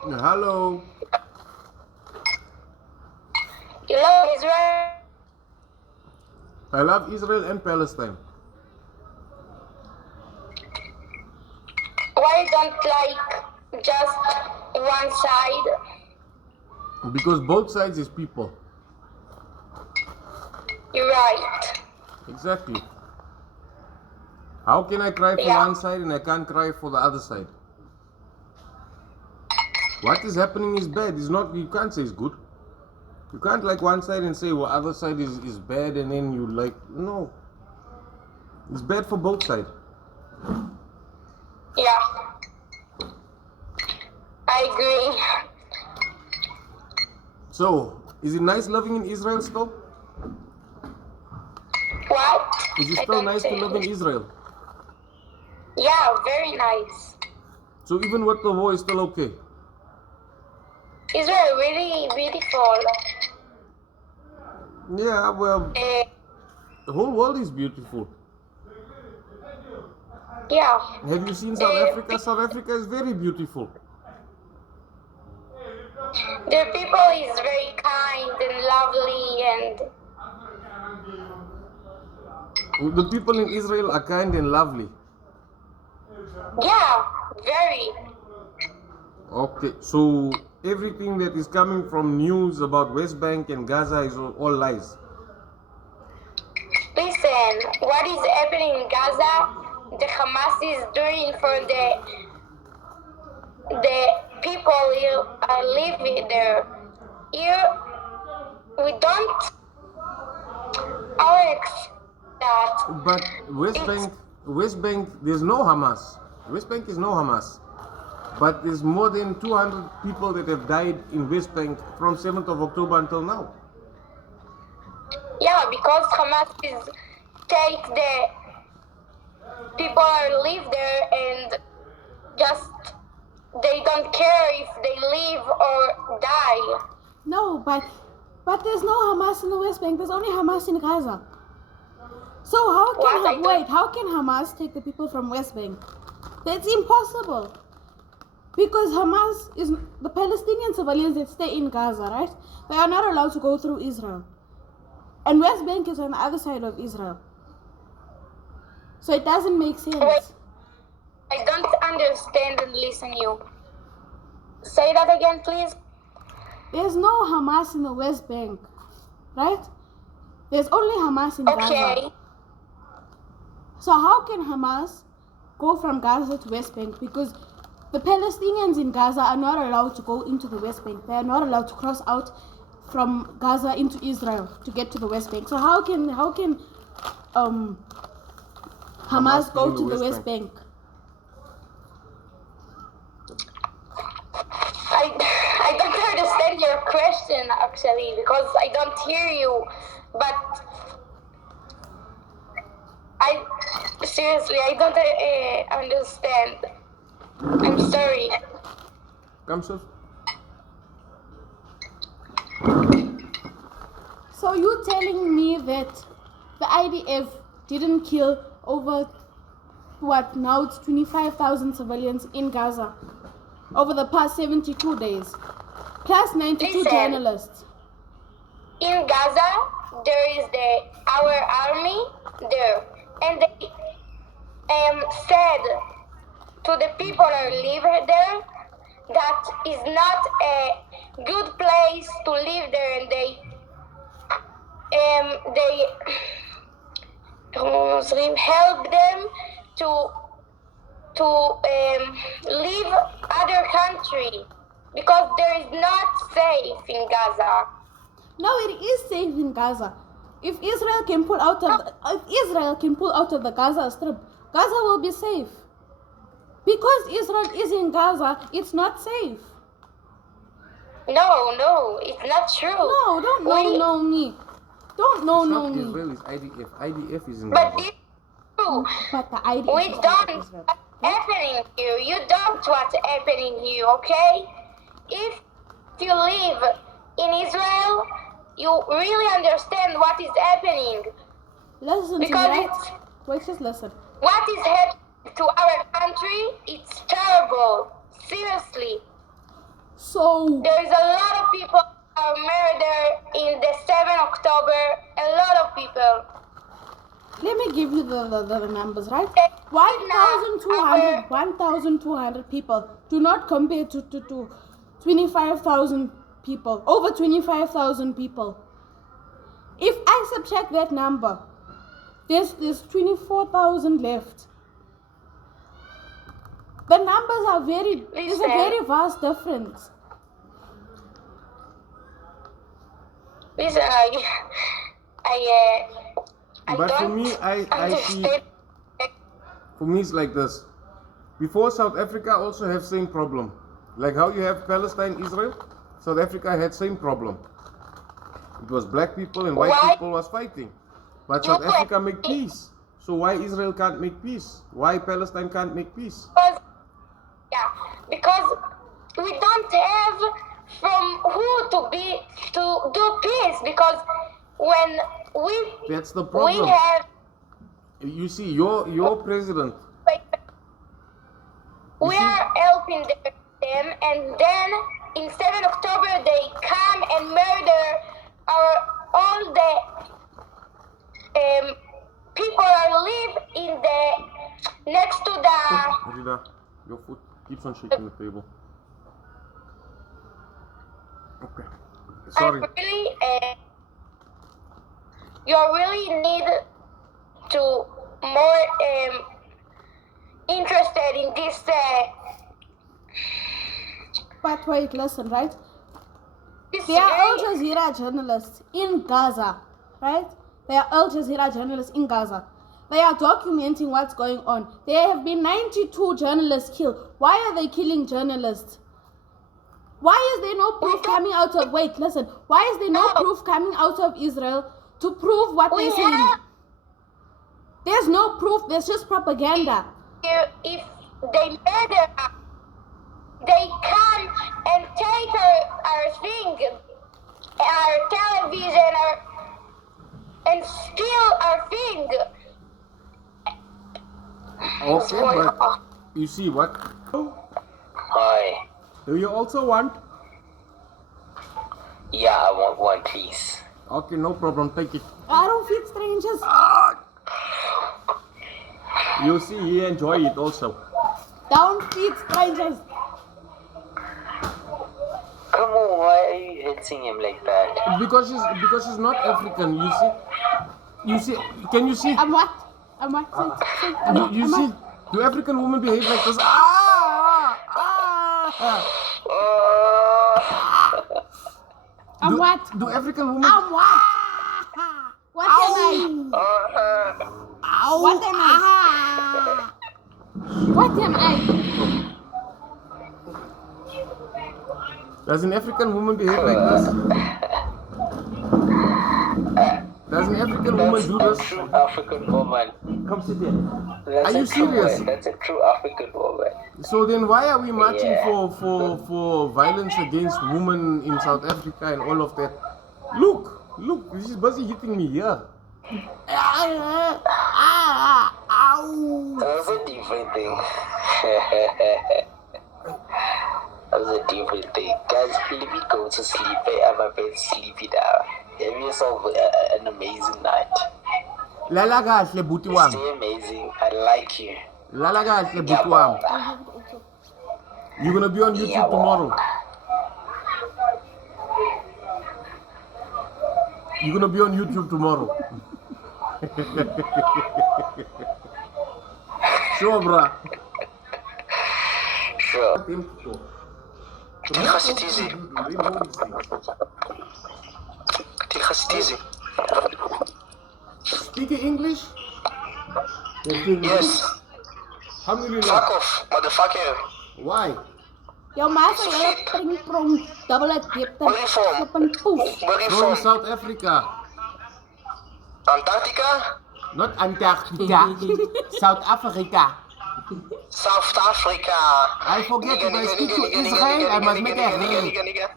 Hello. You love Israel? I love Israel and Palestine Why you don't like just one side? because both sides is people. You're right. Exactly. How can I cry for Yeah. one side and I can't cry for the other side? What is happening is bad. It's not. You can't say it's good. You can't like one side and say well other side is bad and then you like no. It's bad for both sides. Yeah. I agree. So is it nice living in Israel still? What? Is it I still don't nice to live in say. Israel? Yeah, very nice. So even with the war, it's still okay. Israel really beautiful. Yeah, well, Uh, the whole world is beautiful. yeah. Have you seen South Africa? South Africa is very beautiful. The people is very kind and lovely and The people in Israel are kind and lovely. yeah, very. Okay, so everything that is coming from news about West Bank and Gaza is all lies. Listen, what is happening in Gaza, the Hamas is doing for the people who are living there. Here, we don't accept that. But West Bank, there's no Hamas. West Bank is no Hamas. But there's more than 200 people that have died in West Bank from 7th of October until now. Yeah, because Hamas is take the people who live there and just they don't care if they live or die. No, but there's no Hamas in the West Bank. There's only Hamas in Gaza. So how can Hamas take the people from West Bank? That's impossible. Because Hamas is the Palestinian civilians that stay in Gaza, right? They are not allowed to go through Israel. And West Bank is on the other side of Israel. So it doesn't make sense. Wait, I don't understand and listen you. Say that again, please. There's no Hamas in the West Bank, right? There's only Hamas in Gaza. Okay. So how can Hamas go from Gaza to West Bank? Because the Palestinians in Gaza are not allowed to go into the West Bank. They are not allowed to cross out from Gaza into Israel to get to the West Bank. So how can Hamas go to the West Bank? I don't understand your question actually because I don't hear you, but I don't understand. I'm sorry. Come, sir. So you're telling me that the IDF didn't kill over now it's 25,000 civilians in Gaza over the past 72 days, plus 92 journalists. In Gaza, there is our army there, and they said to the people who live there that is not a good place to live there, and they help them to leave other country because there is not safe in Gaza. No, it is safe in Gaza. If Israel can pull out of the Gaza Strip, Gaza will be safe. Because Israel is in Gaza, it's not safe. No, it's not true. No, don't know me. Don't know me. Israel is IDF. IDF is in But Gaza. it's true. But the IDF We is don't Israel. what's happening here. You don't what's happening here, okay? If you live in Israel, you really understand what is happening. Listen Because to me, right? Wait, just listen. What is happening to our country, it's terrible. Seriously. So There's a lot of people are murdered in the 7th October. A lot of people. let me give you the numbers, right? Our- 1,200 people. Do not compare to 25,000 people. Over 25,000 people. If I subtract that number, there's 24,000 left. The numbers are there's a very vast difference. Listen, I But for don't me, I see. understand. For me, it's like this. Before, South Africa also have same problem. Like how you have Palestine, Israel, South Africa had same problem. It was black people and white Why? people was fighting. But South No, Africa make peace. So why Israel can't make peace? Why Palestine can't make peace? Because we don't have from who to do peace. Because when That's the we problem. have You see, your president. we are helping them, and then in 7th October they come and murder all the people are live in the next to the. Rida, your foot keeps on shaking the table. Okay. Sorry. You really need to more interested in this. But wait, listen, right? This There are Al very- Jazeera journalists in Gaza, right? There are Al Jazeera journalists in Gaza. They are documenting what's going on. There have been 92 journalists killed. Why are they killing journalists? Why is there no proof coming out of... Wait, listen. Why is there no proof coming out of Israel to prove what they're saying? There's no proof. There's just propaganda. If they murder us, they come and take our thing, our television, and steal our thing. Okay, but you see what? Hi. Do you also want? Yeah, I want one, please. Okay, no problem. Take it. I don't feed strangers. You see, he enjoy it also. Don't feed strangers. Come on, why are you hitting him like that? Because he's not African. You see. You see. Can you see? I'm what? I'm what? Say, You I'm see? what? Do African women behave like this? I'm what? Do African women? I'm what? What am I? What am I? What am I? Does an African woman behave like this? Does an African woman do That's this? a true African woman. Come sit here. That's Are you a true serious? one. That's a true African woman. So then why are we marching Yeah. for violence against women in South Africa and all of that? Look, this is busy hitting me here. That's a different thing. That's a different thing. Guys, let me go to sleep. I'm a bit sleepy now. Have yourself an amazing night. Lala kahle buti wami. Stay amazing. I like you. Lala kahle buti wami. You're gonna be on YouTube tomorrow. You're gonna be on YouTube tomorrow. Sure, bruh. Sure. Till gaat easy. Till gaat easy. Speaking English? Yes. Alhamdulillah. Fuck off, motherfucker. Why? Jou ma se hulle pring prong double dip Where you from? flip and poof. Where you From from? South Africa. Antarctica? Not Antarctica. South Africa. South Africa. I forget if I speak to Israel, I must make a ring. Nigga.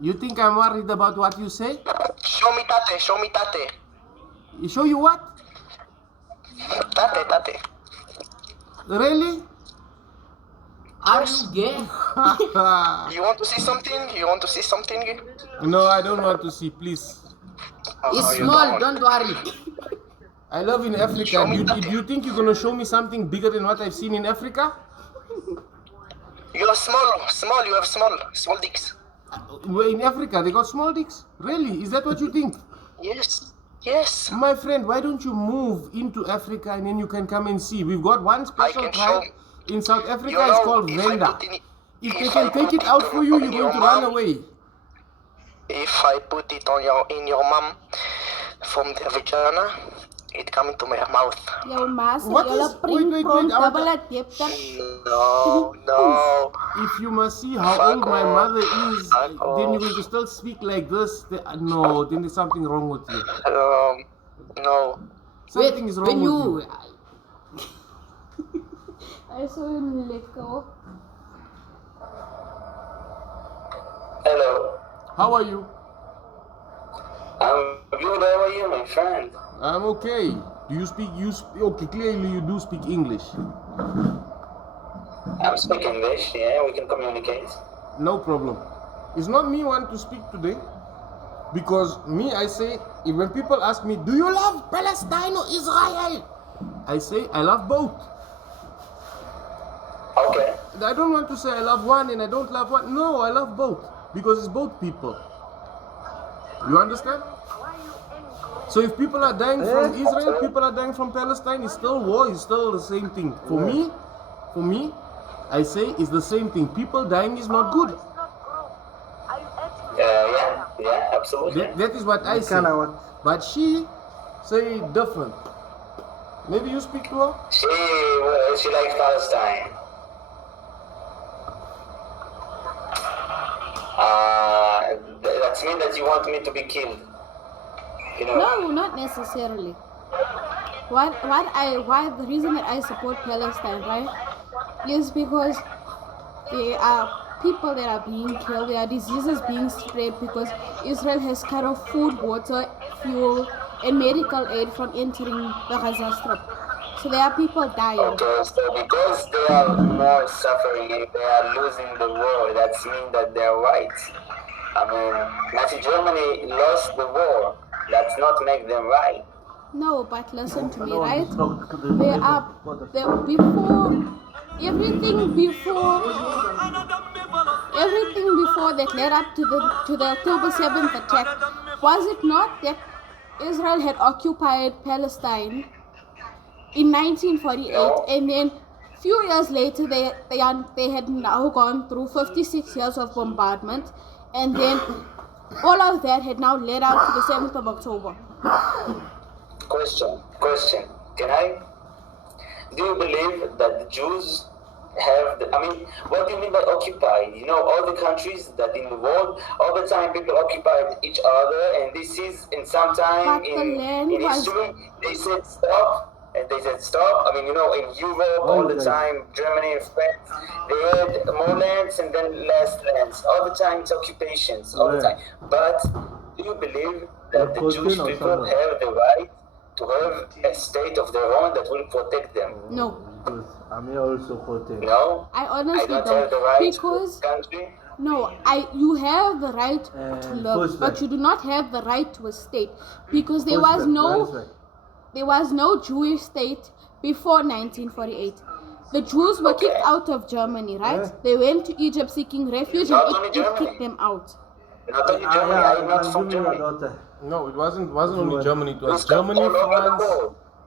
You think I'm worried about what you say? Show me tate. You show you what? Tate. Really? Are you gay? You want to see something? You want to see something? No, I don't want to see, please. It's You small, don't worry. I love in Africa. Show me Do nothing. you think you're gonna show me something bigger than what I've seen in Africa? You are small. You have small dicks. Well, in Africa, they got small dicks. Really? Is that what you think? Yes. My friend, why don't you move into Africa and then you can come and see? We've got one special can tribe show- in South Africa. You It's know, called if I Venda. put in- If if they I can take put it out it for you, on you're your going to run mom, away. If I put it in your mom from the vagina, it come into my mouth. Jou ma se What julle is- pring wait, prom I want to- double diepte. No. If you must see how Fuck old my off. mother is, Fuck then you're off. going to still speak like this. No, then there's something wrong with you. No. Something is wrong when with you. I saw him lekker. Hello. How are you? I'm good. How are you, my friend? I'm okay. Do you speak, okay, clearly you do speak English. I'm speaking English. Yeah, we can communicate. No problem. It's not me want to speak today. Because me, I say, when people ask me, do you love Palestine or Israel? I say, I love both. Okay. I don't want to say I love one and I don't love one. No, I love both. Because it's both people. You understand? So if people are dying from Israel, people are dying from Palestine, it's still war, it's still the same thing. For me, I say it's the same thing. People dying is not good. Yeah, absolutely. That is what I say. But she say different. Maybe you speak to her? She likes Palestine. That means that you want me to be killed. You know? No, not necessarily. Why the reason that I support Palestine, right, is because there are people that are being killed, there are diseases being spread because Israel has cut off food, water, fuel, and medical aid from entering the Gaza Strip. So there are people dying. Okay, so because they are more suffering, if they are losing the war, that means that they are right. I mean, Nazi Germany lost the war. That's not make them right. No, but listen to me, right? There are everything before that led up to the October 7th attack. Was it not that Israel had occupied Palestine in 1948, and then few years later they had now gone through 56 years of bombardment, and then all of that had now led up to the 7th of October. Question. Do you believe that the Jews have what do you mean by occupied? You know, all the countries that in the world, all the time people occupied each other, and this is in some time in history, they said stop. And they said stop. I mean, you know, in Europe all the time, Germany and France, they had more lands and then less lands. All the time it's occupations, all the time. But do you believe that the Jewish people have the right to have a state of their own that will protect them? No. No? I honestly don't have the right because to country? no, you have the right to live, but you do not have the right to a state because there was no Jewish state before 1948. The Jews were kicked out of Germany, right? They went to Egypt seeking refuge and it kicked them out. Not only Germany, I'm not from Germany. No, it wasn't only Germany. It was Germany, France.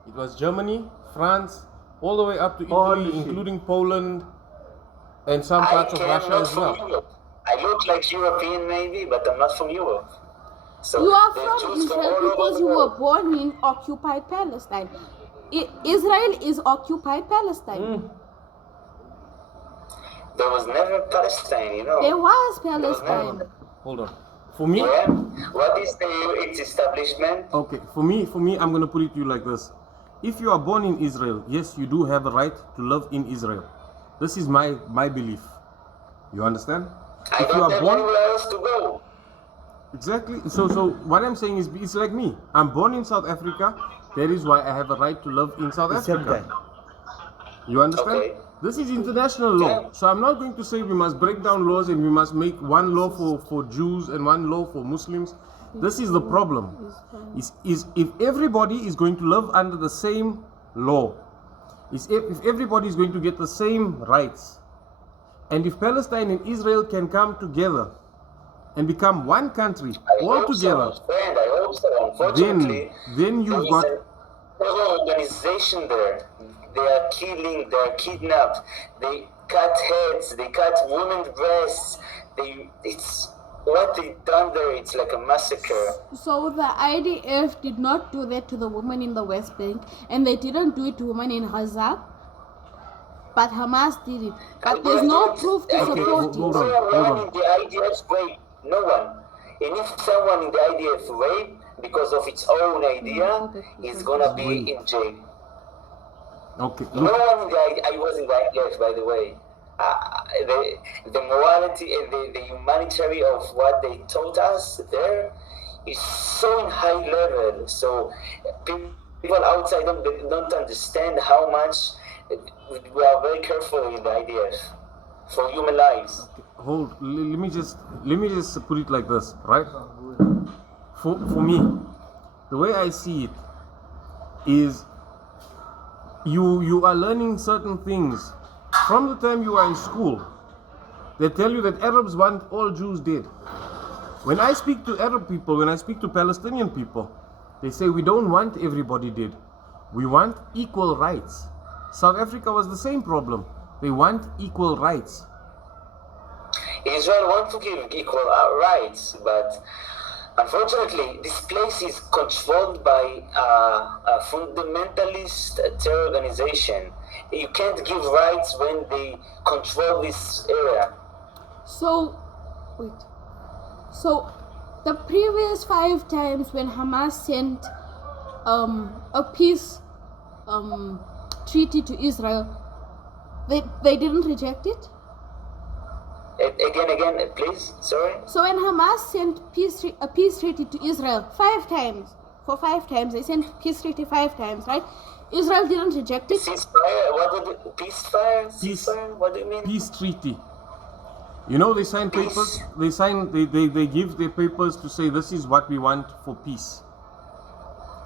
It was Germany, France, all the way up to Italy, including Poland and some parts of Russia as well. Europe. I look like European maybe, but I'm not from Europe. So You are there's from Jews all Israel over because the you were world. born in occupied Palestine. Israel is occupied Palestine. There was never Palestine, you know. There was Palestine. Hold on. For me, Yeah. What is its establishment? okay, for me, I'm gonna put it to you like this. If you are born in Israel, yes, you do have a right to live in Israel. This is my belief. You understand? I don't have anywhere else to go. Exactly. So what I'm saying is, it's like me. I'm born in South Africa. That is why I have a right to live in South Africa. You understand? Okay. This is international law. Yeah. So I'm not going to say we must break down laws and we must make one law for Jews and one law for Muslims. This is the problem. Is if everybody is going to live under the same law, is if everybody is going to get the same rights, and if Palestine and Israel can come together and become one country all together, Friend, I hope so. Unfortunately, then you've got there is a terror organization there. They are killing, they are kidnapped, they cut heads, they cut women's breasts. It's what they done there. It's like a massacre. So the IDF did not do that to the women in the West Bank, and they didn't do it to women in Gaza, but Hamas did it. But there's no proof to support hold it. on. No one in the IDF rape. No one. And if someone in the IDF rape because of its own idea, is gonna be in jail. okay. No one in the IDF. I was in the IDF, by the way. The morality and the humanitarian of what they taught us there is so in high level. So people outside don't understand how much we are very careful in the IDF for human lives. Hold. Let me just put it like this, right? For me, the way I see it is you are learning certain things from the time you are in school. They tell you that Arabs want all Jews dead. When I speak to Arab people, when I speak to Palestinian people, they say we don't want everybody dead. We want equal rights. South Africa was the same problem. They want equal rights. Israel wants to give equal rights, but unfortunately, this place is controlled by a fundamentalist terror organization. You can't give rights when they control this area. So, wait. So, the previous 5 times when Hamas sent a peace treaty to Israel, they didn't reject it? Again, please, sorry. So when Hamas sent a peace treaty to Israel 5 times, for 5 times, they sent peace treaty 5 times, right? Israel didn't reject it. Ceasefire? What would it, peacefire? Ceasefire? What do you mean? Peace treaty. You know, they sign papers. They give their papers to say this is what we want for peace.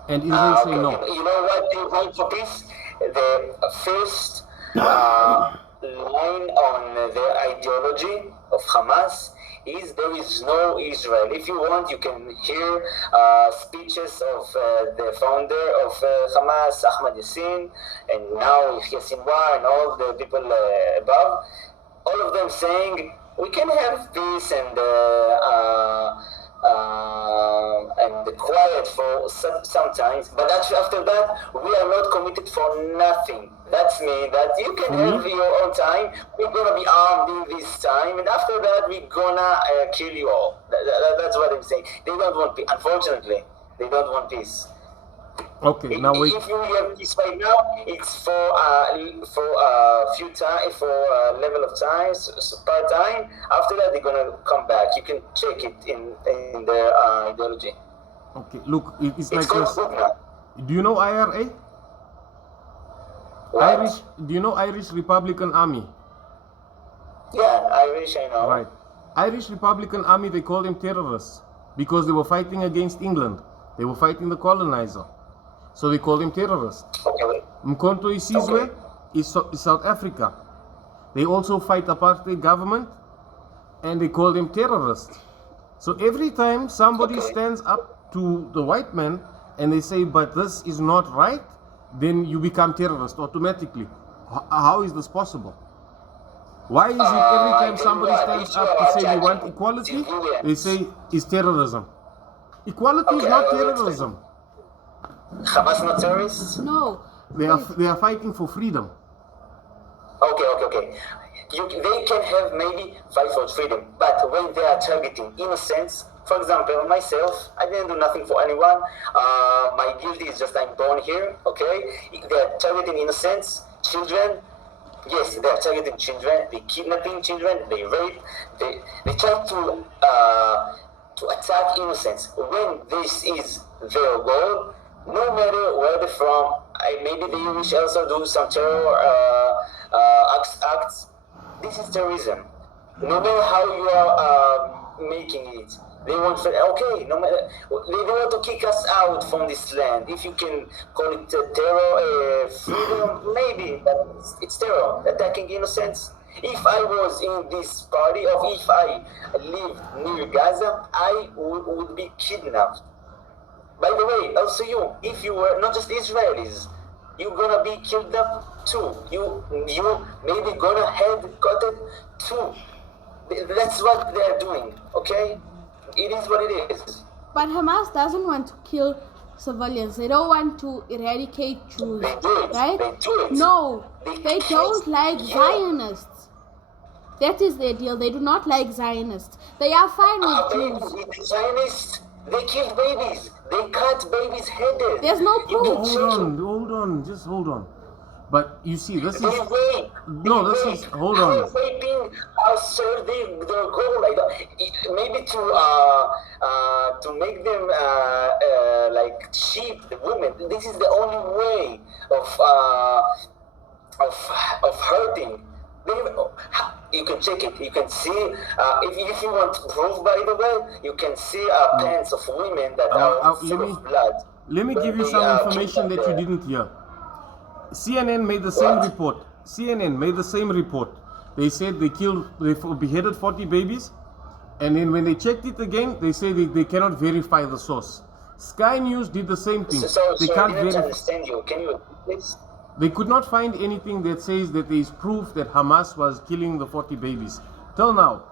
And Israel say no. You know what they want for peace? The first line on their ideology of Hamas is there is no Israel. If you want, you can hear speeches of the founder of Hamas, Ahmad Yassin, and now Yassin War and all the people above. All of them saying we can have peace and quiet for sometimes, but after that we are not committed for nothing. That's me. That you can have your own time. We're gonna be armed in this time, and after that we're gonna kill you all. That's what I'm saying. They don't want peace. Unfortunately, they don't want peace. Okay, now wait. If you have peace right now, it's for few time, for a level of time, part time. After that, they're gonna come back. You can check it in their ideology. Okay, look, it's like called this. Sukna. Do you know IRA? What? Do you know Irish Republican Army? Yeah, Irish, I know. Right. Irish Republican Army, they call them terrorists because they were fighting against England. They were fighting the colonizer. So they call them terrorists. Okay. Mkhonto Isizwe is South Africa. They also fight apartheid government and they call them terrorists. So every time somebody stands up to the white man and they say, but this is not right, then you become terrorist automatically. How is this possible? Why is it every time somebody stands up to say we want equality, they say it's terrorism? Equality is not terrorism. Hamas not terrorists? No. They are fighting for freedom. Okay. They can have maybe fight for freedom, but when they are targeting innocents, for example, myself, I didn't do nothing for anyone. My guilt is just I'm born here, okay? They are targeting innocents, children. Yes, they are targeting children. They kidnapping children. They rape. They try to attack innocents. When this is their goal, no matter where they're from, maybe they wish also do some terror acts. This is terrorism. No matter how you are making it, they want okay. No matter they want to kick us out from this land. If you can call it terror, freedom, maybe, but it's terror, attacking innocents. If I was in this party, or if I lived near Gaza, I would be kidnapped. By the way, also you, if you were not just Israelis, you're gonna be kidnapped too. You maybe gonna head cut it too. That's what they're doing, okay? It is what it is. But Hamas doesn't want to kill civilians. They don't want to eradicate Jews, They do it. right? They do it. No, They they kill- don't like Yeah. Zionists. That is their deal. They do not like Zionists. They are fine with Jews. The Zionists, they kill babies. They cut babies' heads. There's no You can proof. check it. Hold on, just hold on. But you see, this They is rape. no, They this rape. is hold How on. raping are serving their goal like that. Maybe to make them like cheap the women. This is the only way of hurting. You can check it. You can see if you want proof. By the way, you can see pants of women that are full of blood. Let me give you They, some keep information them that you there. didn't hear. CNN made the same What? report. CNN made the same report. They said they beheaded 40 babies, and then when they checked it again, they say they cannot verify the source. Sky News did the same thing. They I can't didn't verify. understand you. Can you please? They could not find anything that says that there is proof that Hamas was killing the 40 babies. Till now,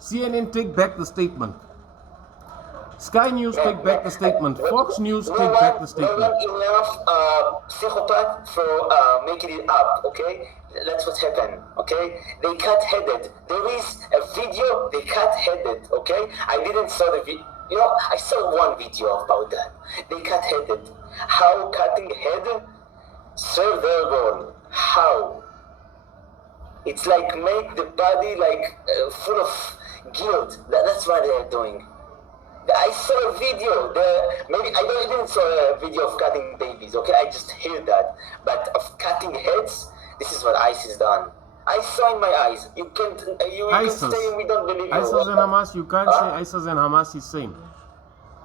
CNN take back the statement. Sky News take back the statement. Fox News take back the statement. No one enough psychopath for making it up, okay? That's what happened, okay? They cut-headed. There is a video, they cut-headed, okay? I didn't saw the video. You know, I saw one video about that. They cut-headed. How cutting head serve their goal? How? It's like make the body like full of guilt. That's what they're doing. I saw a video. Maybe I didn't saw a video of cutting babies. Okay, I just heard that. But of cutting heads, this is what ISIS done. I saw in my eyes. You can say we don't believe you. ISIS and Hamas, you can't say ISIS and Hamas is same.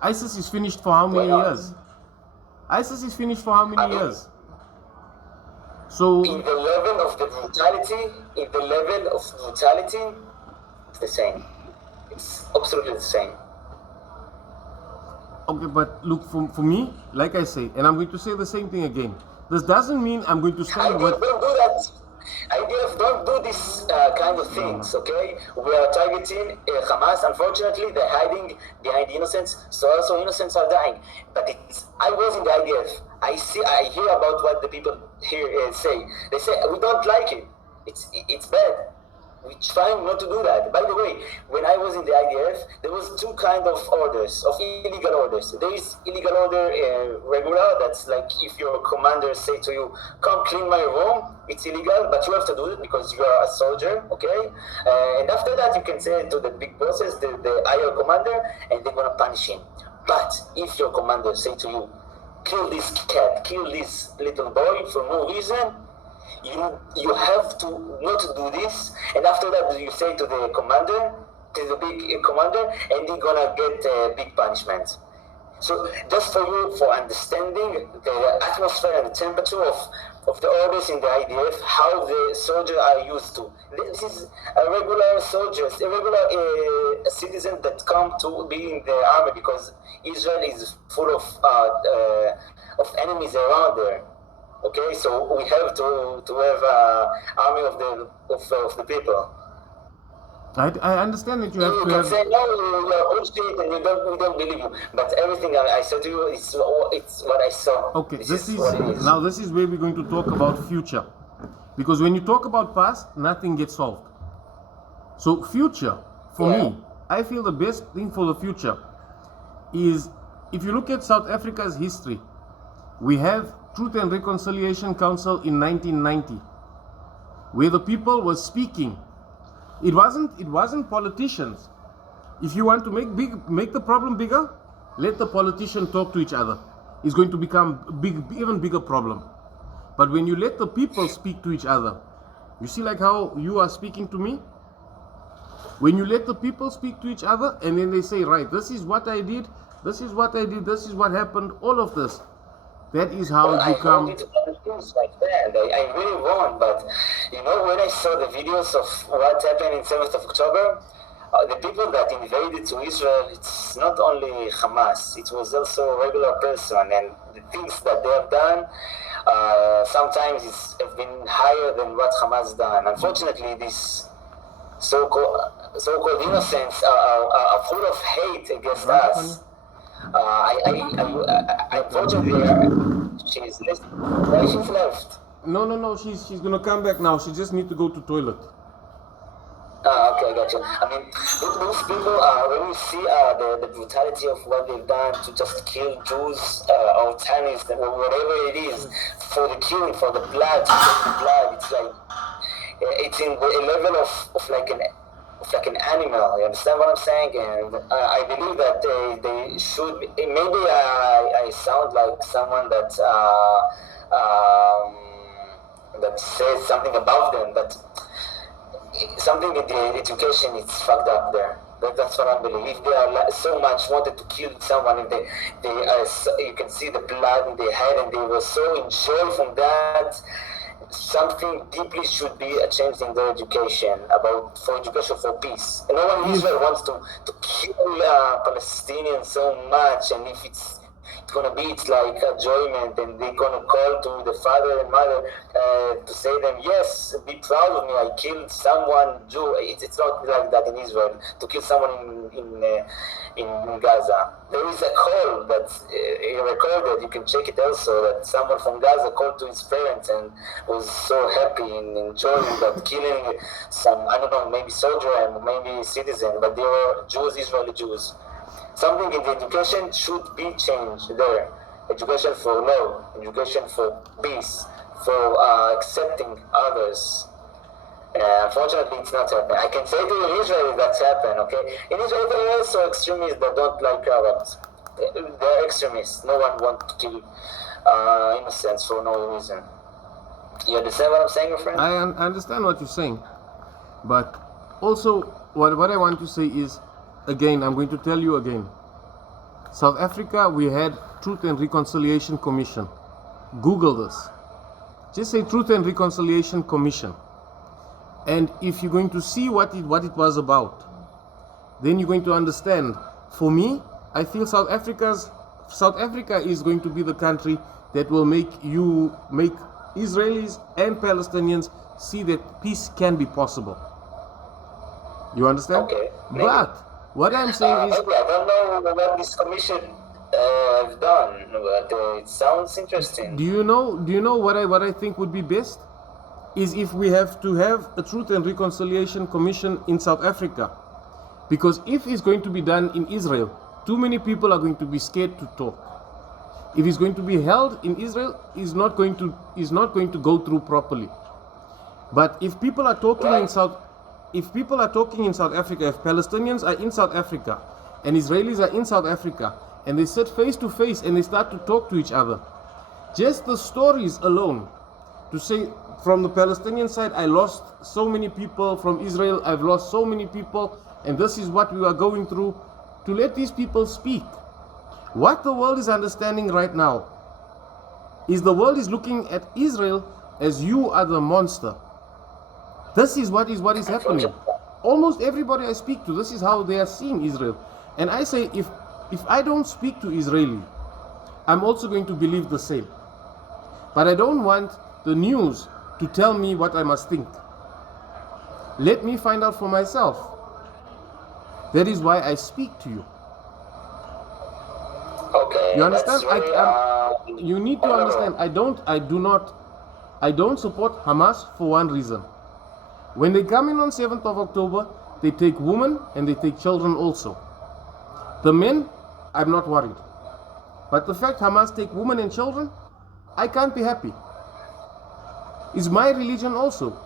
ISIS is finished for how many Why not? years? ISIS is finished for how many years? So In the level of the brutality, it's the same. It's absolutely the same. okay, but look, for me, like I say, and I'm going to say the same thing again. This doesn't mean I'm going to stand with. Don't do that. Don't do this kind of things, okay? We are targeting Hamas. Unfortunately, they're hiding behind innocents, so also innocents are dying. But I was in the IDF. I hear about what the people here say. They say, we don't like it. It's bad. We're trying not to do that. By the way, when I was in the IDF, there was two kind of orders, of illegal orders. There is illegal order regular, that's like if your commander say to you, come clean my room, it's illegal, but you have to do it because you are a soldier, okay? And after that, you can say it to the big bosses, the higher commander, and they're gonna punish him. But if your commander say to you, kill this cat, kill this little boy for no reason, you have to not do this, and after that you say to the commander, to the big commander, and they're gonna get big punishment. So just for you, for understanding the atmosphere and the temperature of the orders in the IDF, how the soldiers are used to. This is a regular soldiers, a regular citizen that come to be in the army because Israel is full of enemies around there. Okay, so we have to have an army of the people. I understand that you have You to can have. say no, you are bullshit and we don't believe you. But everything I said to you, it's what I saw. Okay, this is what it is. now. This is where we're going to talk about future, because when you talk about past, nothing gets solved. So future, for Yeah. me, I feel the best thing for the future is if you look at South Africa's history, we have Truth and Reconciliation Council in 1990, where the people were speaking. It wasn't politicians. If you want to make the problem bigger, let the politicians talk to each other. is going to become even bigger problem. But when you let the people speak to each other, you see like how you are speaking to me? When you let the people speak to each other and then they say, right, this is what I did, this is what I did, this is what happened, all of this. That is how Well, you I come. wanted to do things like that. I really want, but you know, when I saw the videos of what happened in 7th of October, the people that invaded to Israel, it's not only Hamas, it was also a regular person, and the things that they have done, sometimes it's have been higher than what Hamas done. Unfortunately, these so-called innocents are full of hate against us. Unfortunately, she's left. Why she's left? No, she's gonna come back now. She just need to go to toilet. Okay, gotcha. I mean, those people, when you see the brutality of what they've done to just kill Jews or Chinese, or whatever it is, for the killing, for the blood, to take the blood, it's like, it's in a level of like an animal. You understand what I'm saying? And I believe that they should. Maybe I sound like someone that that says something above them, but something in the education is fucked up there. That's what I believe. If they are so much wanted to kill someone, if they are, you can see the blood in their head, and they were so enjoyed from that. Something deeply should be changed in their education for education for peace. And no one in Israel wants to kill Palestinians so much, and if it's gonna be, it's like enjoyment, and they're gonna call to the father and mother to say them, yes, be proud of me, I killed someone Jew. It's not like that in Israel, to kill someone in Gaza. There is a call that's recorded, you can check it also, that someone from Gaza called to his parents and was so happy and enjoying that killing some, I don't know, maybe soldier and maybe citizen, but they were Jews, Israeli Jews. Something in the education should be changed there. Education for love, education for peace, for accepting others. Unfortunately, it's not happening. I can say to you in Israel that's happened, okay? In Israel, there are also extremists that don't like Arabs. They're extremists. No one wants to kill innocents for no reason. You understand what I'm saying, my friend? I understand what you're saying, but also what I want to say is, again, I'm going to tell you again. South Africa, we had Truth and Reconciliation Commission. Google this. Just say Truth and Reconciliation Commission. And if you're going to see what it was about, then you're going to understand. For me, I feel South Africa is going to be the country that will make Israelis and Palestinians see that peace can be possible. You understand? Okay. Maybe. But what I'm saying is, maybe I don't know what this commission have done, but it sounds interesting. do you know what I think would be best? Is if we have to have a Truth and Reconciliation Commission in South Africa. Because if it's going to be done in Israel, too many people are going to be scared to talk. If it's going to be held in Israel, is not going to go through properly. But if people are talking in South Africa, if Palestinians are in South Africa and Israelis are in South Africa, and they sit face to face and they start to talk to each other, just the stories alone, to say from the Palestinian side, I lost so many people, from Israel, I've lost so many people, and this is what we are going through, to let these people speak. What the world is understanding right now is the world is looking at Israel as you are the monster. This is what is happening. Almost everybody I speak to, this is how they are seeing Israel. And I say, if I don't speak to Israeli, I'm also going to believe the same. But I don't want the news to tell me what I must think. Let me find out for myself. That is why I speak to you. Okay. You understand? Very, you need to understand. I don't support Hamas for one reason. When they come in on 7th of October, they take women and they take children also. The men, I'm not worried. But the fact Hamas take women and children, I can't be happy. It's my religion also.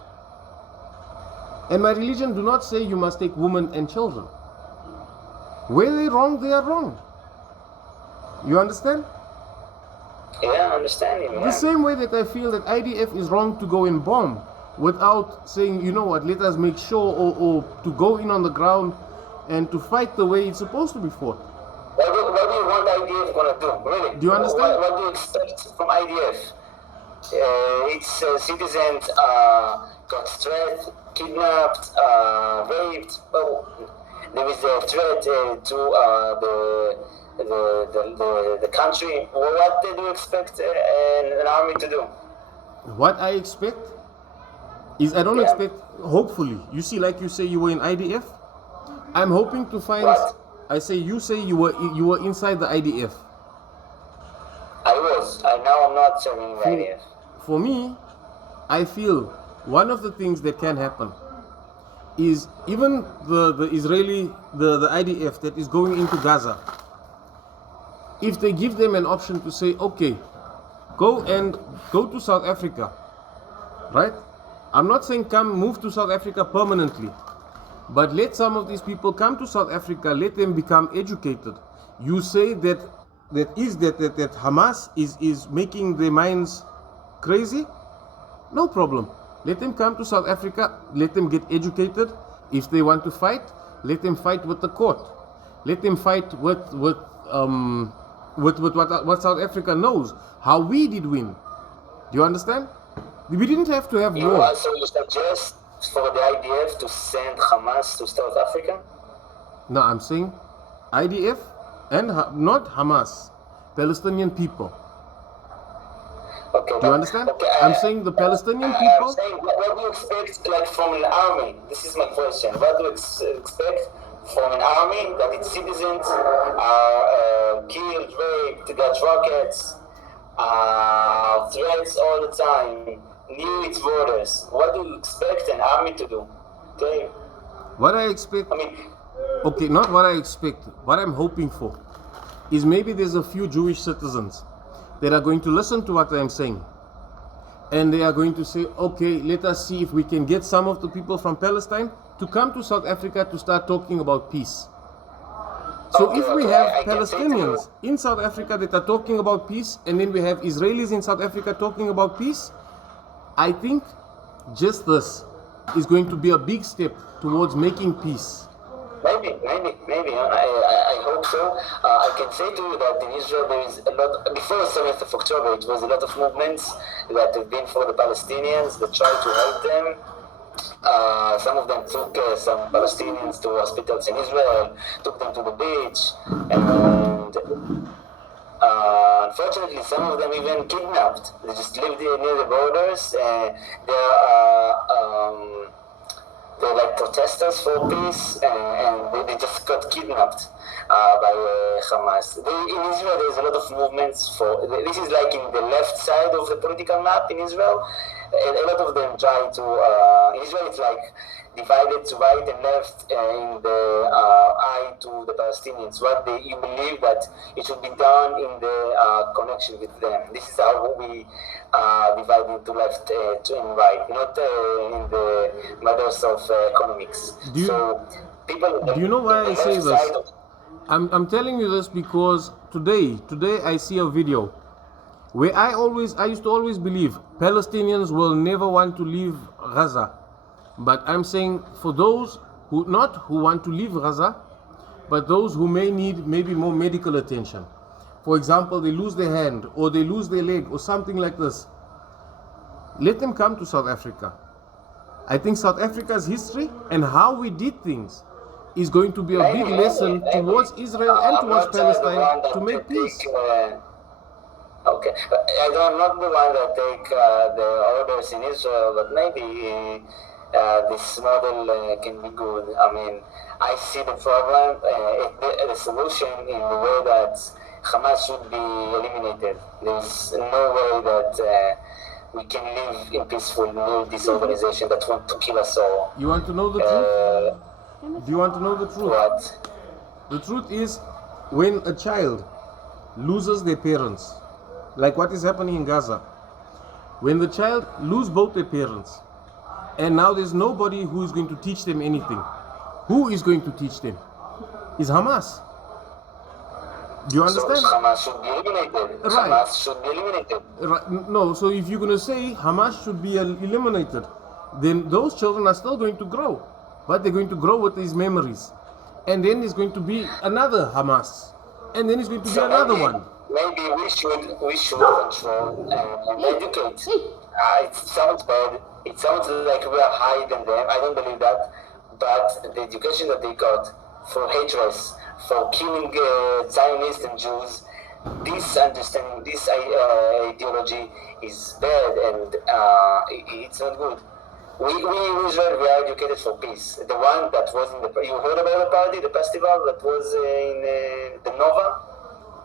And my religion do not say you must take women and children. Where they wrong, they are wrong. You understand? Yeah, I understand him. The same way that I feel that IDF is wrong to go and bomb without saying, you know what, let us make sure, or to go in on the ground and to fight the way it's supposed to be fought. What do you want IDF gonna do? Really? Do you understand? What do you expect from IDF? Its citizens got threat, kidnapped, raped. Oh, there is a threat to the country. What do you expect an army to do? What I expect is, I don't Yeah. expect, hopefully, you see, like you say you were in IDF, I'm hoping to find, What? I say you say you were inside the IDF. I was. Now I'm not serving the IDF. For me, I feel one of the things that can happen is even the Israeli, the IDF that is going into Gaza, if they give them an option to say, okay, go to South Africa, right? I'm not saying move to South Africa permanently, but let some of these people come to South Africa, let them become educated. You say that Hamas is making their minds crazy? No problem. Let them come to South Africa, let them get educated. If they want to fight, let them fight with the court. Let them fight with what South Africa knows, how we did win. Do you understand? We didn't have to have war. Also, you suggest for the IDF to send Hamas to South Africa? No, I'm saying IDF and not Hamas, Palestinian people. Okay. Do you understand? Okay, I'm saying the Palestinian I'm people. saying, what do you expect, like, from an army? This is my question. What do you expect from an army that its citizens are killed, raped, got rockets, threats all the time, near its borders? What do you expect an army to do? Okay. What I expect, I mean, okay, not what I expect, what I'm hoping for is maybe there's a few Jewish citizens that are going to listen to what I'm saying, and they are going to say, okay, let us see if we can get some of the people from Palestine to come to South Africa to start talking about peace. So Okay, if we okay, have I can say to you- Palestinians in South Africa that are talking about peace, and then we have Israelis in South Africa talking about peace, I think just this is going to be a big step towards making peace. Maybe. I hope so. I can say to you that in Israel there is a lot. Before the 7th of October, it was a lot of movements that have been for the Palestinians that tried to help them. Some of them took some Palestinians to hospitals in Israel, took them to the beach, and unfortunately, some of them even kidnapped. They just lived near the borders. They're like protesters for peace, and they just got kidnapped by Hamas. In Israel, there's a lot of movements for. This is like in the left side of the political map in Israel. A lot of them try to. In Israel, it's like divided to right and left in the eye to the Palestinians. You believe that it should be done in the connection with them. This is how we divide into left and right, not in the matters of economics. Do you- So people. Do you know why in the I say left this? side of- I'm telling you this because today I see a video where I used to always believe Palestinians will never want to leave Gaza. But I'm saying for those who want to leave Gaza, but those who may need maybe more medical attention. For example, they lose their hand or they lose their leg or something like this. Let them come to South Africa. I think South Africa's history and how we did things is going to be a big lesson towards Israel and I'm towards not the one Palestine that to make peace. Okay, I'm not the one that take the orders in Israel, but maybe this model can be good. I mean, I see the problem, the solution in the way that Hamas should be eliminated. There's no way that we can live in peaceful near this organization that want to kill us all. You want to know the truth? Do you want to know the truth? What? The truth is, when a child loses their parents, like what is happening in Gaza, when the child loses both their parents, and now there's nobody who is going to teach them anything, who is going to teach them? Is Hamas. Do you So understand? Hamas should be eliminated. Right. Hamas should be eliminated. Right. No, so if you're going to say Hamas should be eliminated, then those children are still going to grow. But they're going to grow with these memories. And then there's going to be another Hamas. And then it's going to be So another maybe, one. maybe we should control and educate. It sounds bad. It sounds like we are higher than them. I don't believe that. But the education that they got for hatred, for killing Zionists and Jews, this understanding, this ideology is bad and it's not good. We in Israel, we are educated for peace. The one that was in the, you heard about the party, the festival that was in the Nova?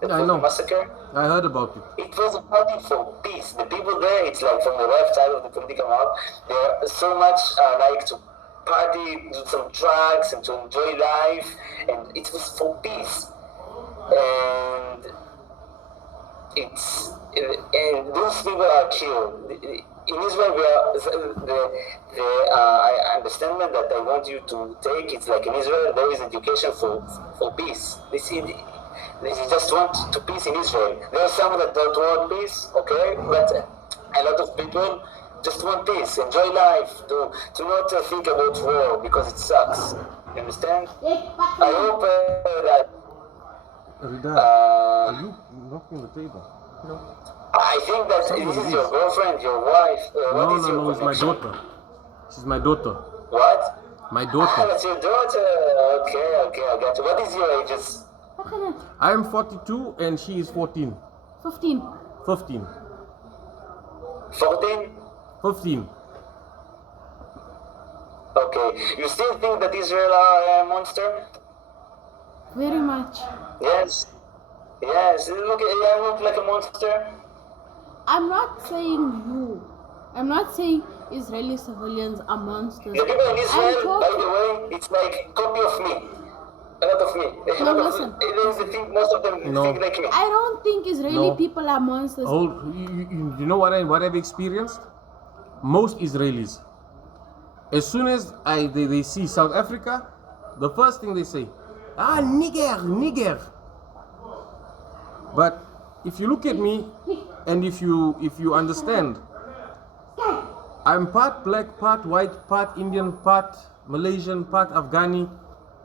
That I was know. the massacre? I heard about it. It was a party for peace. The people there, it's like from the left side of the political map, they're so much like to party, do some drugs, and to enjoy life, and it was for peace. And and those people are killed. In Israel, we are I understand that I want you to take. It's like in Israel, there is education for peace. They just want to peace in Israel. There are some that don't want peace, okay, but a lot of people just want peace, enjoy life, to not think about war because it sucks. You understand? I hope that. Rida, are you knocking the table? No. I think that Somebody this is is. your girlfriend, your wife. What is your No, it's my connection? daughter. She's my daughter. What? My Ah, daughter. that's your daughter. Okay, I got you. What is your ages? I am 42 and she is 14. 15. 15. 14? 15. Okay. You still think that Israel are a monster? Very much. Yes. Yes. Look like a monster. I'm not saying you. I'm not saying Israeli civilians are monsters. The people in Israel, I'm by talking. the way, it's like copy of me. A lot of me. A No, lot listen. They think most of them No. think like me. I don't think Israeli No. people are monsters. You know what I've experienced? Most Israelis, as soon as they see South Africa, the first thing they say, nigger. But if you look at me, and if you understand, I'm part black, part white, part Indian, part Malaysian, part Afghani.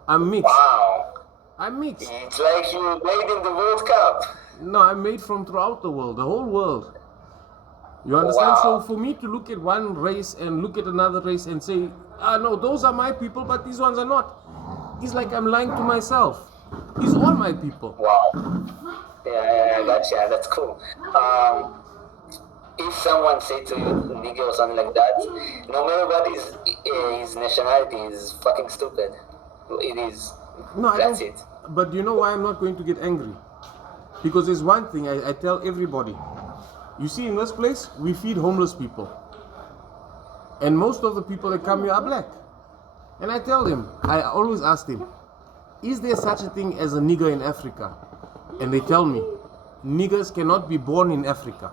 I'm mixed. Wow. I'm mixed. It's like you played in the World Cup. No, I'm made from throughout the world, the whole world. You understand? Wow. So for me to look at one race and look at another race and say, no, those are my people, but these ones are not. It's like I'm lying to myself. These are all my people. Wow. Yeah, gotcha. That's cool. If someone say to you nigger or something like that, no matter what his nationality, is fucking stupid. It is. No, I That's don't. it. But you know why I'm not going to get angry? Because there's one thing I tell everybody. You see, in this place, we feed homeless people. And most of the people that come here are black. And I tell them, I always ask them, is there such a thing as a nigger in Africa? And they tell me, niggers cannot be born in Africa.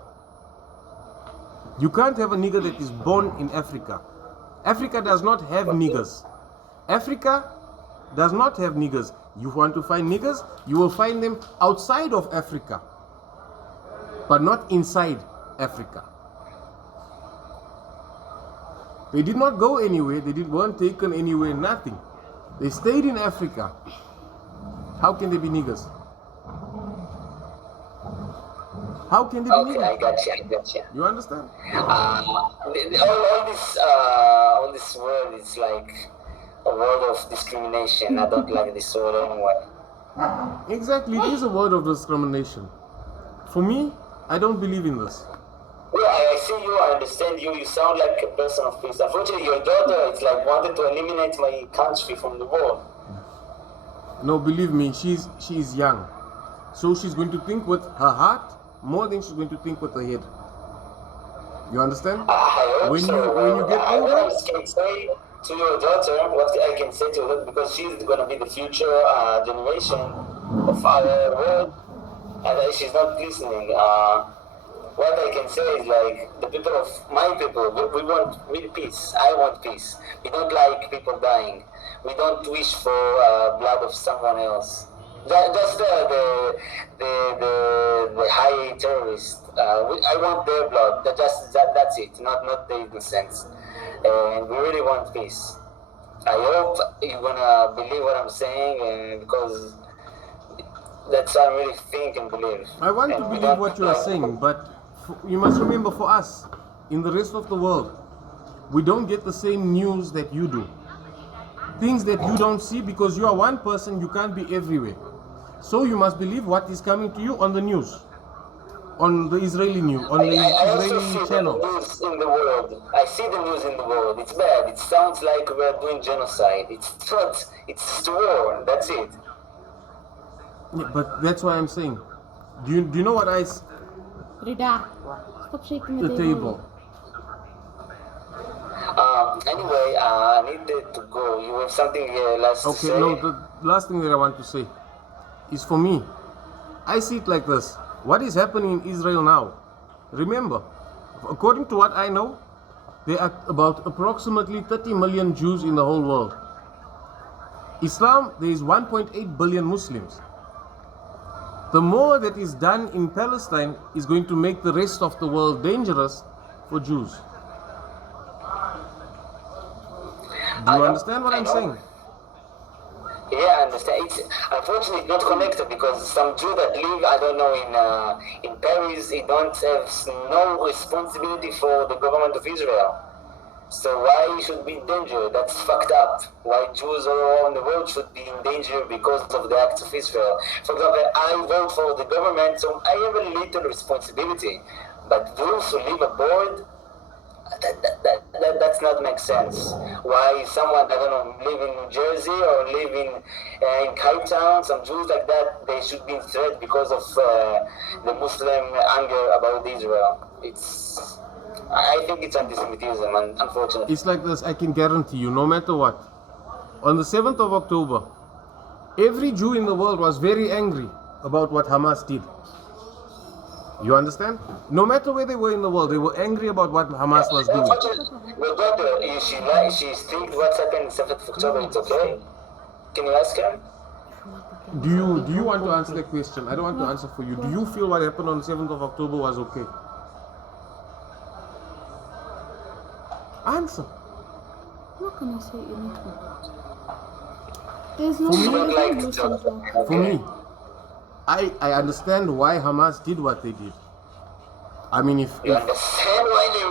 You can't have a nigger that is born in Africa. Africa does not have niggers. Africa does not have niggers. You want to find niggers, you will find them outside of Africa, but not inside Africa. They did not go anywhere, weren't taken anywhere, nothing. They stayed in Africa. How can they be niggers? How can they be Okay, I niggers? gotcha. You understand? All this world is like a world of discrimination. I don't like this word anyway. Exactly, it is a word of discrimination. For me, I don't believe in this. Yeah, I see you, I understand you. You sound like a person of peace. Unfortunately, your daughter, it's like wanted to eliminate my country from the world. No, believe me, she is young. So she's going to think with her heart more than she's going to think with her head. You understand? I hope When so. you get What older, I can say to your daughter, what I can say to her, because she's going to be the future generation of our world, and she's not listening. What I can say is like the people of my people, we want real peace. I want peace. We don't like people dying. We don't wish for blood of someone else. Just the high terrorists. I want their blood. That's it. Not the innocents. And we really want peace. I hope you're gonna believe what I'm saying, because that's what I really think and believe. I want to And we believe don't- what you are saying, but you must remember, for us, in the rest of the world, we don't get the same news that you do. Things that you don't see, because you are one person, you can't be everywhere. So you must believe what is coming to you on the news, on the Israeli news, on the I also Israeli see channel. the news in the world. I see the news in the world. It's bad. It sounds like we're doing genocide. It's not. It's war. That's it. Yeah, but that's why I'm saying. Do you know what Rida, stop shaking the table? Anyway, I needed to go. You have something last to Okay, say? no, the last thing that I want to say is, for me, I see it like this. What is happening in Israel now? Remember, according to what I know, there are about approximately 30 million Jews in the whole world. Islam, there is 1.8 billion Muslims. The more that is done in Palestine is going to make the rest of the world dangerous for Jews. Do you understand what I'm saying? Yeah, I understand. It's unfortunately not connected, because some Jew that live, I don't know, in Paris, he don't have no responsibility for the government of Israel. So why he should be in danger? That's fucked up. Why Jews all around the world should be in danger because of the acts of Israel? For example, I vote for the government, so I have a little responsibility. But those who live abroad, that's not make sense. Why someone, I don't know, live in New Jersey or live in Cape Town, some Jews like that, they should be in threat because of the Muslim anger about Israel. I think it's anti-Semitism, unfortunately. It's like this, I can guarantee you, no matter what. On the 7th of October, every Jew in the world was very angry about what Hamas did. You understand? No matter where they were in the world, they were angry about what Hamas was doing. Your daughter, she thinks what's happened in 7th of October, it's okay? Can you ask her? Do you want to answer that question? I don't want to answer for you. Do you feel what happened on 7th of October was okay? Answer. I'm not gonna say anything. There's no For me, there's no like emotions there. For me, I understand why Hamas did what they did. I mean, if You understand why they're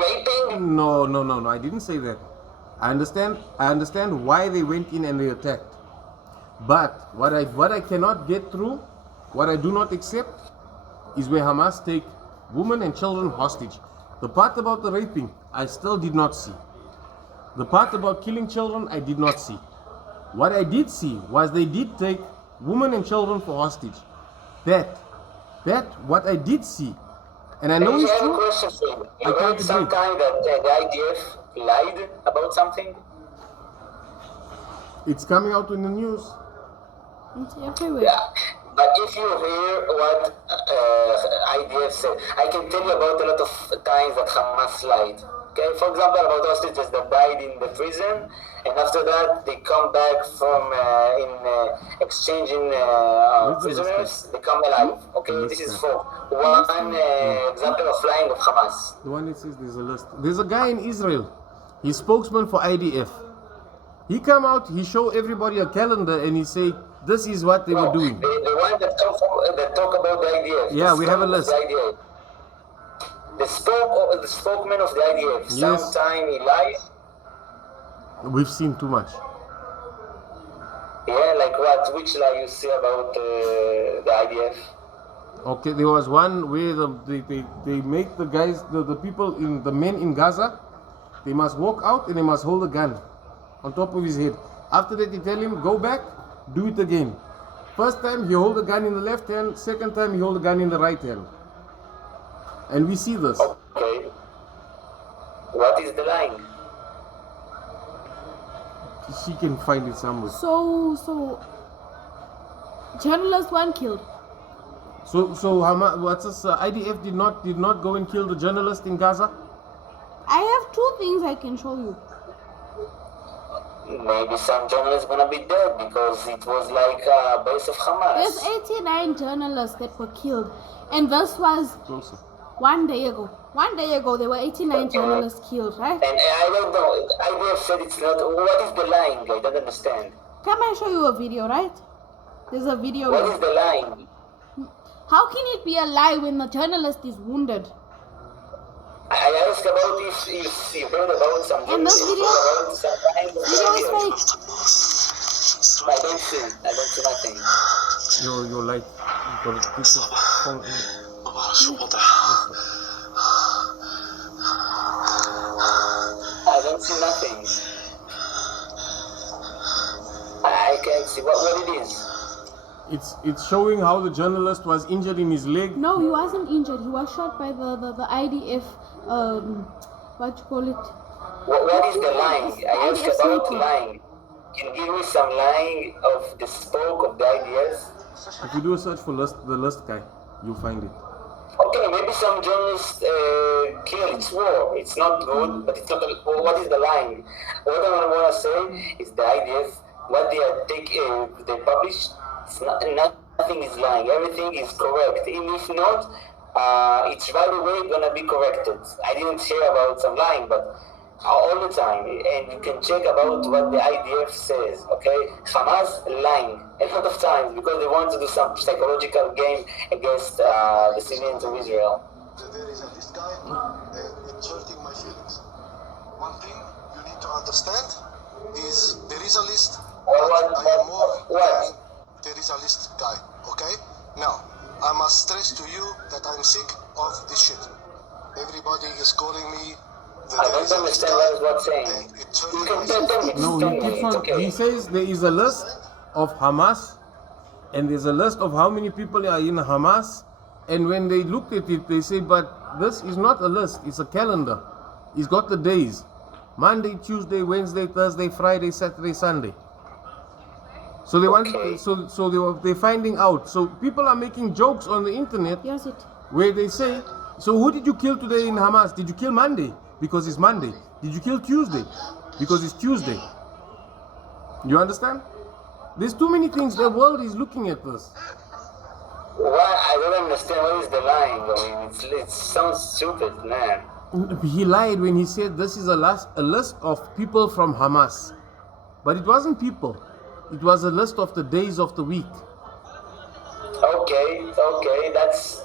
raping? no, I didn't say that. I understand why they went in and they attacked. But what I cannot get through, what I do not accept, is where Hamas take women and children hostage. The part about the raping, I still did not see. The part about killing children, I did not see. What I did see was they did take women and children for hostage. That what I did see. And I know I it's have a true. question for you. I You can't heard sometime that the IDF lied about something? It's coming out in the news. It's everywhere. Yeah. But if you hear what IDF said, I can tell you about a lot of times that Hamas lied. Okay, for example, about hostages that died in the prison, and after that they come back from exchanging Where's the prisoners. They come alive. Okay, The this is list for one example of lying of Hamas. The one that says there's a list. There's a guy in Israel. He's spokesman for IDF. He come out, he show everybody a calendar, and he say this is what they were doing. The one that talk about the IDF. Yeah, the we have a spokesman of list. The IDF. The spokesman of the IDF. Yes. Sometime he lies. We've seen too much. Yeah, like what? Which lie you see about the IDF? Okay, there was one where they make the guys, the people in the men in Gaza, they must walk out and they must hold a gun on top of his head. After that, they tell him, go back, do it again. First time he hold the gun in the left hand, second time he hold the gun in the right hand. And we see this. Okay. What is the lying? She can find it somewhere. So journalist one killed. So Hamas, what's this? IDF did not go and kill the journalist in Gaza. I have two things I can show you. maybe some journalists gonna be dead because it was like a base of Hamas. There's 89 journalists that were killed, and this was Closer. 1 day ago. 1 day ago, there were 89 journalists killed, right? And I don't know. IDF said it's not. What is the line? I don't understand. Come and show you a video, right? There's a video. What here. is the line? How can it be a lie when the journalist is wounded? I asked about if you heard about some. And this video, about some kind of video is video. fake. I don't see nothing. Your light. You got a picture phone in. I don't see nothing. I can't see what it is. It's showing how the journalist was injured in his leg. No, he wasn't injured. He was shot by the IDF, what you call it? What is the line? I asked IDF about sniper. line. Can you give me some line of the spoke of the ideas? If you do a search for the list guy, you'll find it. Okay, maybe some journalists kill. It's war. It's not good, but it's not. What is the line? What I want to say is the IDF. What they they publish. It's not, nothing is lying. Everything is correct. Even if not, it's right away gonna be corrected. I didn't hear about some lying, but all the time, and you can check about what the IDF says. Okay, Hamas lying a lot of times because they want to do some psychological game against the civilians of Israel. There is this guy insulting my feelings. One thing you need to understand is there is a list. What? There is a list guy, okay? Now, I must stress to you that I'm sick of this shit. Everybody is calling me the I don't understand what's saying. and it's You hurting can my tell me. No, Tell he me. keeps It's on. okay. He says there is a list of Hamas, and there's a list of how many people are in Hamas. And when they looked at it, they say, but this is not a list, it's a calendar. It's got the days: Monday, Tuesday, Wednesday, Thursday, Friday, Saturday, Sunday. So they want. Okay. So they're finding out. So people are making jokes on the internet Here's it. where they say, so who did you kill today in Hamas? Did you kill Monday? Because it's Monday. Did you kill Tuesday? Because it's Tuesday. You understand? There's too many things. The world is looking at this. Why? I don't understand what is the line. I mean, it sounds stupid, man. He lied when he said this is a list of people from Hamas. But it wasn't people. It was a list of the days of the week. Okay, that's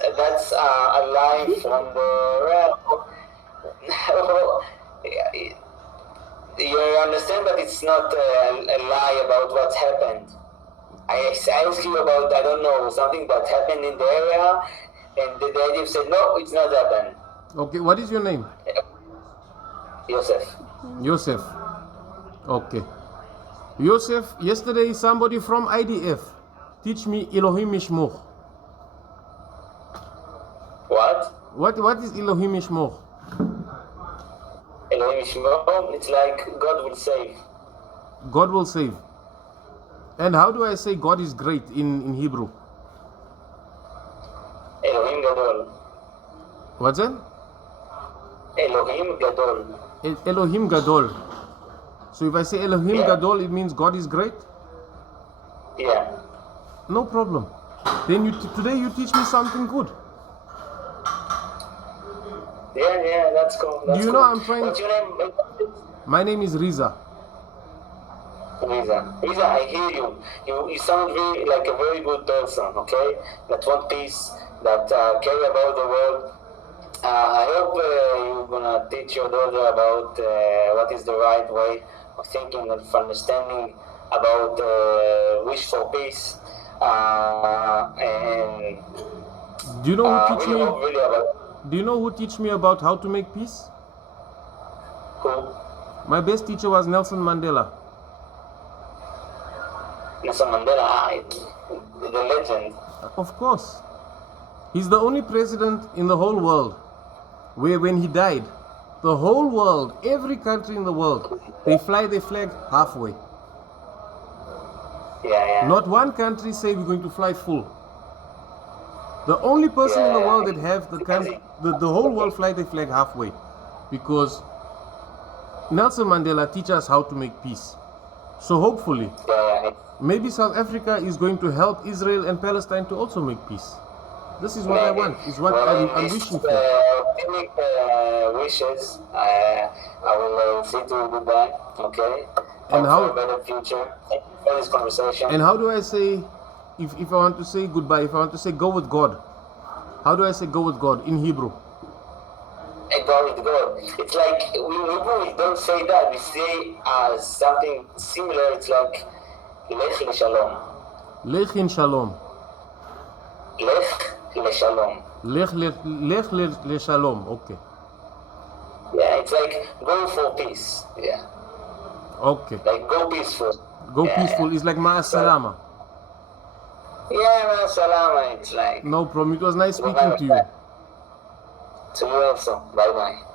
a line from the. You understand that it's not a lie about what's happened. I asked you about, I don't know, something that happened in the area, and the IDF said, no, it's not happened. Okay, what is your name? Yosef. Yosef. Okay. Yosef, yesterday somebody from IDF teach me Elohim Yishmoch. What? What is Elohim Yishmoch? Elohim Yishmor, it's like God will save. God will save. And how do I say God is great in Hebrew? Elohim Gadol. What's that? Elohim Gadol. Elohim Gadol. So if I say Elohim Yeah. Gadol, it means God is great? Yeah. No problem. Then today you teach me something good. Yeah, that's cool. That's Do you know cool. I'm trying- What's your name? My name is Riza. Riza, I hear you. You sound really like a very good person, okay? That want peace, that care about the world. I hope you're gonna teach your daughter about what is the right way of thinking and of understanding about wish for peace. And Do you know who teach really me? hope really about Do you know who teach me about how to make peace? who My best teacher was Nelson Mandela. Nelson Mandela, the legend. Of course. He's the only president in the whole world where when he died, the whole world, every country in the world, they fly their flag halfway. Yeah. Not one country say we're going to fly full. The only person in the world that have the whole world fly their flag halfway, because Nelson Mandela teach us how to make peace. So hopefully, Yeah. maybe South Africa is going to help Israel and Palestine to also make peace. This is what I want, is what I'm wishing for. Wishes. I will say to you goodbye. Okay. And Hope how- for a better future. Thank you for this conversation. And how do I say, if I want to say goodbye, if I want to say go with God, how do I say go with God in Hebrew? And go with God. It's like we don't say that. We say something similar. It's like Lech LeShalom. Lech in Shalom. Lech LeShalom. Lech le Shalom. Okay. Yeah, it's like go for peace. Yeah, Okay. like go peaceful. Go Yeah. peaceful is like Ma'as Salama. Yeah, salama. It's like No problem. It was nice speaking to you. to you also. Bye bye.